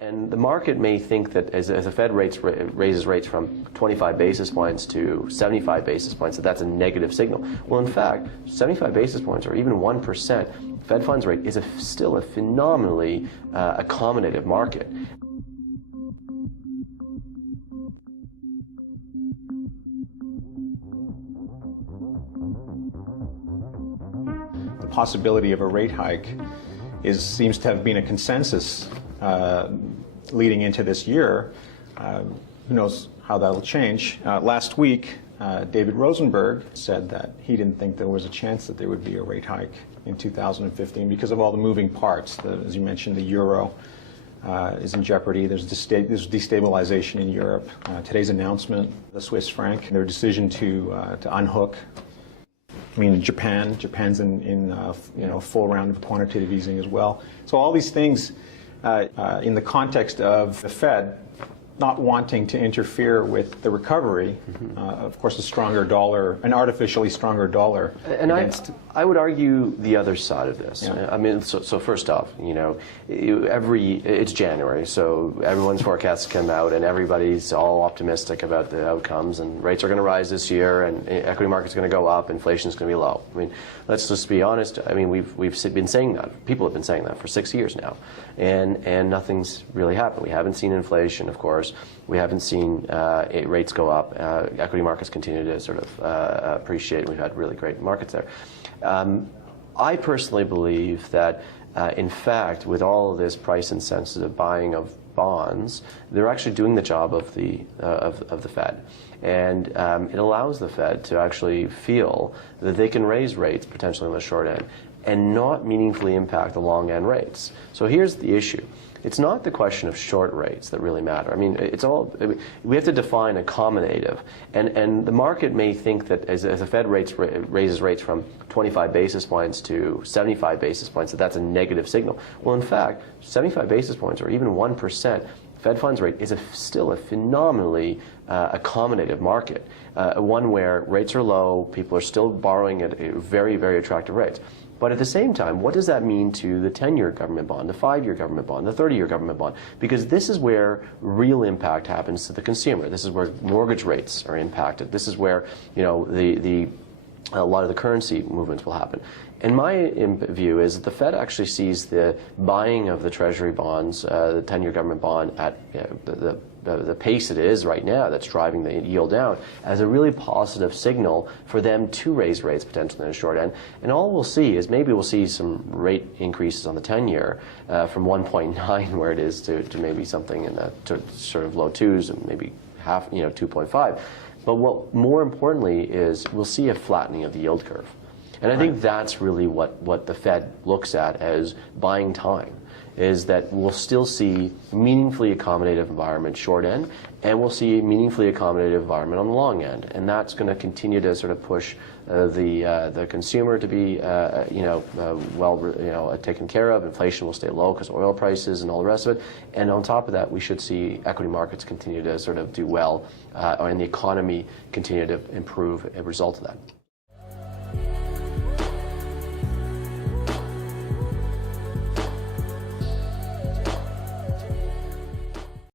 And the market may think that as the Fed raises rates from 25 basis points to 75 basis points, that's a negative signal. Well, in fact, 75 basis points or even 1% Fed funds rate is still a phenomenally accommodative market. The possibility of a rate hike seems to have been a consensus leading into this year. Who knows how that'll change? Last week, David Rosenberg said that he didn't think there was a chance that there would be a rate hike in 2015 because of all the moving parts. As you mentioned, the euro is in jeopardy. There's destabilization in Europe. Today's announcement, the Swiss franc, their decision to unhook. I mean, Japan's in full round of quantitative easing as well. So all these things in the context of the Fed not wanting to interfere with the recovery, of course, a stronger dollar, an artificially stronger dollar. And I would argue the other side of this. Yeah. I mean, so first off, it's January, so everyone's forecasts come out, and everybody's all optimistic about the outcomes, and rates are going to rise this year, and equity market's going to go up, inflation's going to be low. I mean, let's just be honest. I mean, we've been saying that. People have been saying that for 6 years now, and nothing's really happened. We haven't seen inflation, of course. We haven't seen rates go up. Equity markets continue to sort of appreciate. We've had really great markets there. I personally believe that, in fact, with all of this price-insensitive buying of bonds, they're actually doing the job of the Fed. And it allows the Fed to actually feel that they can raise rates potentially on the short end and not meaningfully impact the long end rates. So here's the issue. It's not the question of short rates that really matter. I mean, we have to define accommodative. And the market may think that as the Fed raises rates from 25 basis points to 75 basis points, that's a negative signal. Well, in fact, 75 basis points or even 1% Fed funds rate is still a phenomenally accommodative market, one where rates are low, people are still borrowing at very, very attractive rates. But at the same time, what does that mean to the 10-year government bond, the 5-year government bond, the 30-year government bond? Because this is where real impact happens to the consumer. This is where mortgage rates are impacted. This is where a lot of the currency movements will happen. And my view is that the Fed actually sees the buying of the Treasury bonds, the 10-year government bond, at the pace it is right now that's driving the yield down, as a really positive signal for them to raise rates potentially in the short end. And all we'll see is maybe we'll see some rate increases on the 10-year from 1.9 where it is to maybe something in the sort of low twos and maybe half, 2.5. But what more importantly is we'll see a flattening of the yield curve. And I think that's really what the Fed looks at as buying time, is that we'll still see meaningfully accommodative environment short end, and we'll see a meaningfully accommodative environment on the long end. And that's going to continue to sort of push the consumer to be taken care of. Inflation will stay low because of oil prices and all the rest of it. And on top of that, we should see equity markets continue to sort of do well, and the economy continue to improve as a result of that.